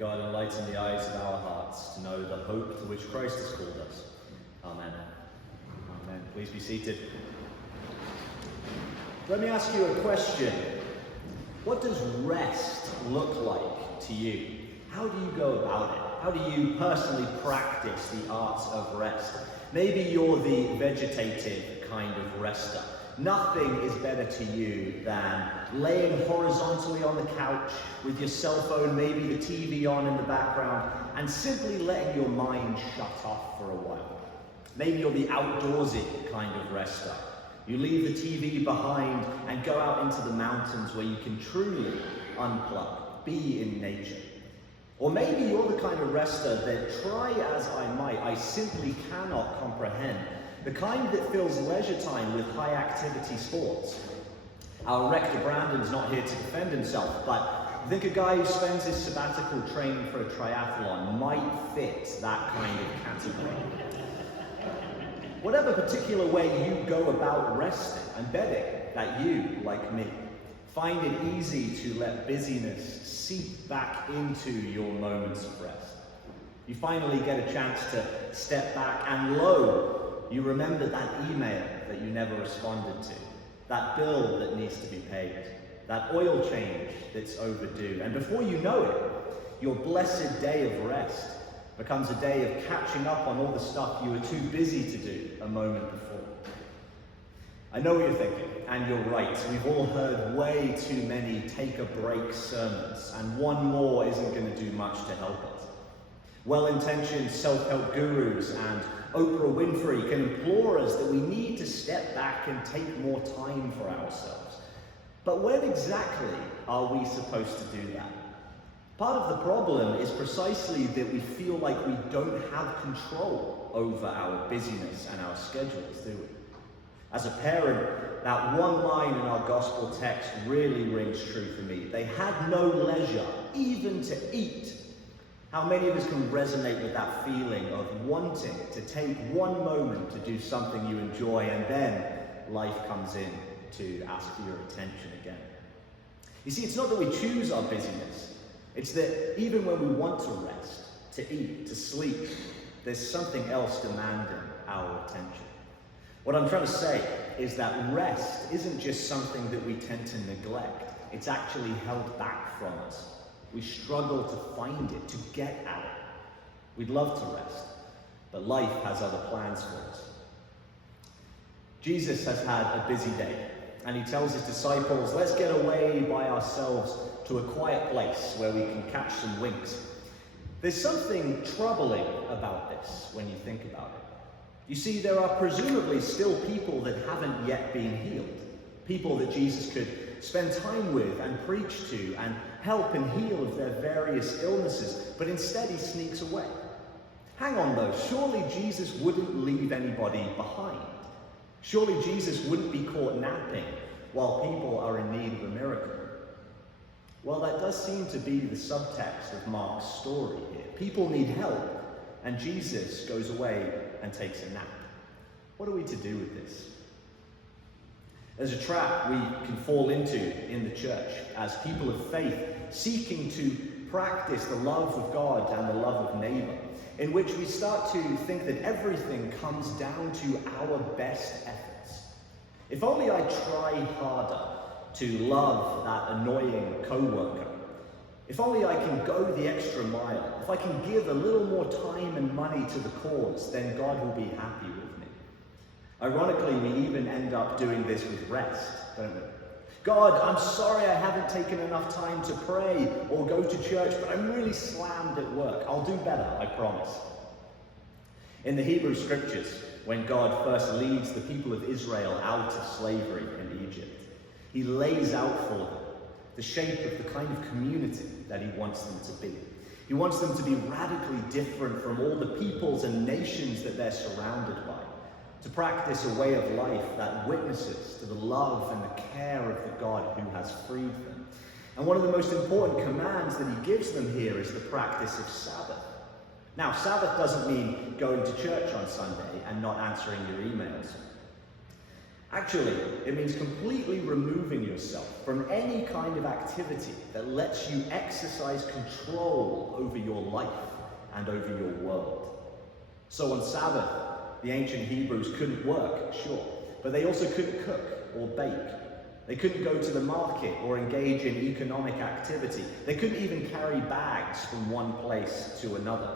God enlighten the eyes of our hearts to know the hope to which Christ has called us. Amen. Amen. Please be seated. Let me ask you a question. What does rest look like to you? How do you go about it? How do you personally practice the art of rest? Maybe you're the vegetative kind of rester. Nothing is better to you than laying horizontally on the couch with your cell phone, maybe the TV on in the background, and simply letting your mind shut off for a while. Maybe you're the outdoorsy kind of rester. You leave the TV behind and go out into the mountains where you can truly unplug, be in nature. Or maybe you're the kind of rester that, try as I might, I simply cannot comprehend. The kind that fills leisure time with high-activity sports. Our rector Brandon's not here to defend himself, but I think a guy who spends his sabbatical training for a triathlon might fit that kind of category. Whatever particular way you go about resting, I'm betting that you, like me, find it easy to let busyness seep back into your moments of rest. You finally get a chance to step back and lo, you remember that email that you never responded to, that bill that needs to be paid, that oil change that's overdue. And before you know it, your blessed day of rest becomes a day of catching up on all the stuff you were too busy to do a moment before. I know what you're thinking, and you're right. We've all heard way too many take-a-break sermons, and one more isn't going to do much to help us. Well-intentioned self-help gurus and Oprah Winfrey can implore us that we need to step back and take more time for ourselves. But when exactly are we supposed to do that? Part of the problem is precisely that we feel like we don't have control over our busyness and our schedules, do we? As a parent, that one line in our gospel text really rings true for me. They had no leisure even to eat. How many of us can resonate with that feeling of wanting to take one moment to do something you enjoy and then life comes in to ask for your attention again? You see, it's not that we choose our busyness. It's that even when we want to rest, to eat, to sleep, there's something else demanding our attention. What I'm trying to say is that rest isn't just something that we tend to neglect. It's actually held back from us. We struggle to find it, to get at it. We'd love to rest, but life has other plans for us. Jesus has had a busy day, and he tells his disciples, let's get away by ourselves to a quiet place where we can catch some winks. There's something troubling about this when you think about it. You see, there are presumably still people that haven't yet been healed, people that Jesus could spend time with and preach to and help and heal of their various illnesses, but instead he sneaks away. Hang on though, surely Jesus wouldn't leave anybody behind. Surely Jesus wouldn't be caught napping while people are in need of a miracle. Well, that does seem to be the subtext of Mark's story here. People need help, and Jesus goes away and takes a nap. What are we to do with this? There's a trap we can fall into in the church as people of faith seeking to practice the love of God and the love of neighbor, in which we start to think that everything comes down to our best efforts. If only I try harder to love that annoying co-worker, if only I can go the extra mile, if I can give a little more time and money to the cause, then God will be happy with me. Ironically, we even end up doing this with rest, don't we? God, I'm sorry I haven't taken enough time to pray or go to church, but I'm really slammed at work. I'll do better, I promise. In the Hebrew scriptures, when God first leads the people of Israel out of slavery in Egypt, he lays out for them the shape of the kind of community that he wants them to be. He wants them to be radically different from all the peoples and nations that they're surrounded by, to practice a way of life that witnesses to the love and the care of the God who has freed them. And one of the most important commands that he gives them here is the practice of Sabbath. Now, Sabbath doesn't mean going to church on Sunday and not answering your emails. Actually, it means completely removing yourself from any kind of activity that lets you exercise control over your life and over your world. So on Sabbath, the ancient Hebrews couldn't work, sure, but they also couldn't cook or bake. They couldn't go to the market or engage in economic activity. They couldn't even carry bags from one place to another.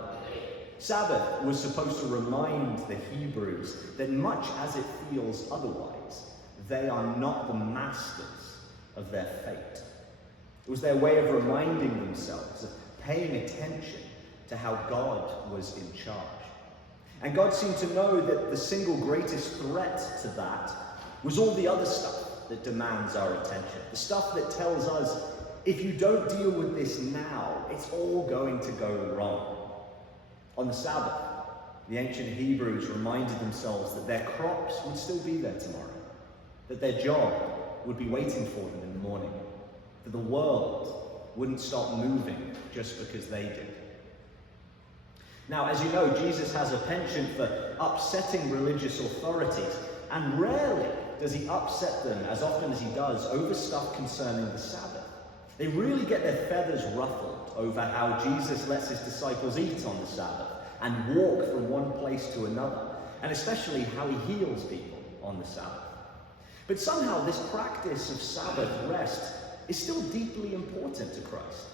Sabbath was supposed to remind the Hebrews that much as it feels otherwise, they are not the masters of their fate. It was their way of reminding themselves, of paying attention to how God was in charge. And God seemed to know that the single greatest threat to that was all the other stuff that demands our attention. The stuff that tells us, if you don't deal with this now, it's all going to go wrong. On the Sabbath, the ancient Hebrews reminded themselves that their crops would still be there tomorrow, that their job would be waiting for them in the morning, that the world wouldn't stop moving just because they did. Now, as you know, Jesus has a penchant for upsetting religious authorities, and rarely does he upset them as often as he does over stuff concerning the Sabbath. They really get their feathers ruffled over how Jesus lets his disciples eat on the Sabbath and walk from one place to another, and especially how he heals people on the Sabbath. But somehow this practice of Sabbath rest is still deeply important to Christ.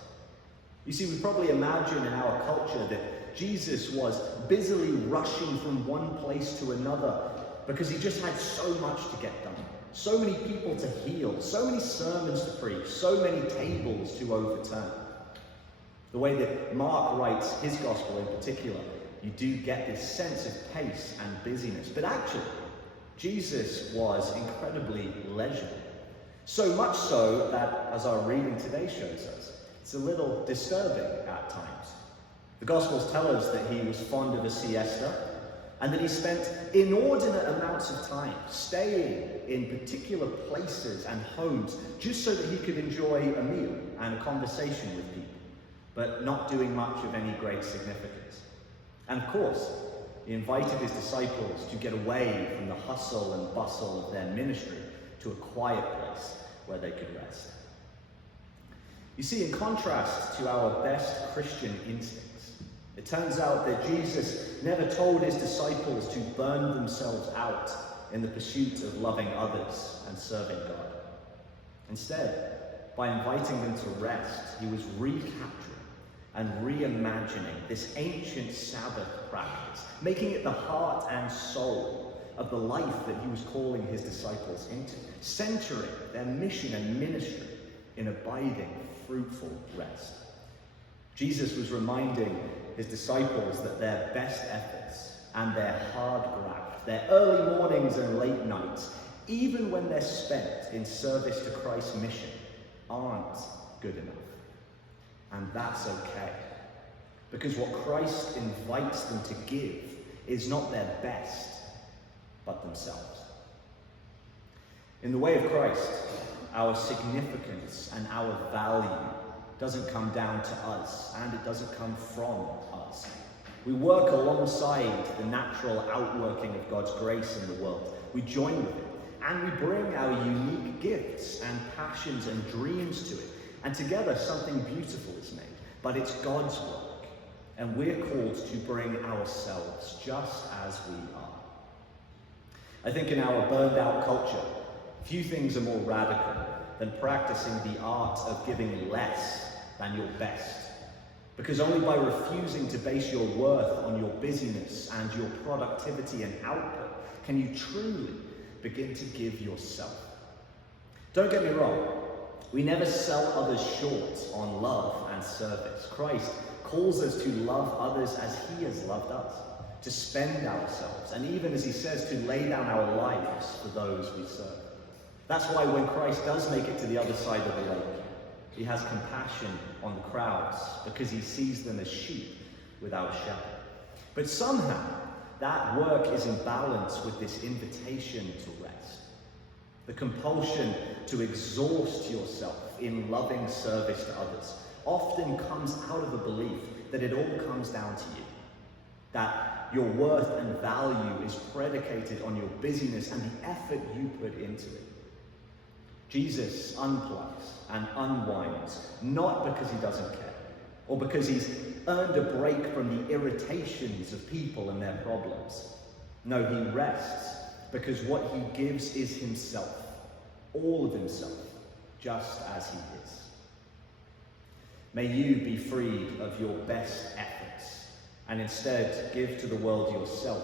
You see, we probably imagine in our culture that Jesus was busily rushing from one place to another because he just had so much to get done. So many people to heal, so many sermons to preach, so many tables to overturn. The way that Mark writes his gospel in particular, you do get this sense of pace and busyness. But actually, Jesus was incredibly leisurely. So much so that, as our reading today shows us, it's a little disturbing at times. The Gospels tell us that he was fond of a siesta, and that he spent inordinate amounts of time staying in particular places and homes just so that he could enjoy a meal and a conversation with people, but not doing much of any great significance. And of course, he invited his disciples to get away from the hustle and bustle of their ministry to a quiet place where they could rest. You see, in contrast to our best Christian instincts, it turns out that Jesus never told his disciples to burn themselves out in the pursuit of loving others and serving God. Instead, by inviting them to rest, he was recapturing and reimagining this ancient Sabbath practice, making it the heart and soul of the life that he was calling his disciples into, centering their mission and ministry in abiding, fruitful rest. Jesus was reminding his disciples that their best efforts and their hard graft, their early mornings and late nights, even when they're spent in service to Christ's mission, aren't good enough. And that's okay. Because what Christ invites them to give is not their best, but themselves. In the way of Christ, our significance and our value doesn't come down to us, and it doesn't come from us. We work alongside the natural outworking of God's grace in the world. We join with it, and we bring our unique gifts and passions and dreams to it. And together something beautiful is made. But it's God's work, and we're called to bring ourselves just as we are. I think in our burned out culture, few things are more radical than practicing the art of giving less than your best. Because only by refusing to base your worth on your busyness and your productivity and output can you truly begin to give yourself. Don't get me wrong, we never sell others short on love and service. Christ calls us to love others as he has loved us, to spend ourselves, and even as he says, to lay down our lives for those we serve. That's why when Christ does make it to the other side of the lake, he has compassion on the crowds because he sees them as sheep without a shepherd. But somehow, that work is in balance with this invitation to rest. The compulsion to exhaust yourself in loving service to others often comes out of a belief that it all comes down to you. that your worth and value is predicated on your busyness and the effort you put into it. Jesus unplugs and unwinds, not because he doesn't care, or because he's earned a break from the irritations of people and their problems. No, he rests because what he gives is himself, all of himself, just as he is. May you be freed of your best efforts and instead give to the world yourself,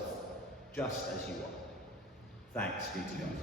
just as you are. Thanks be to God.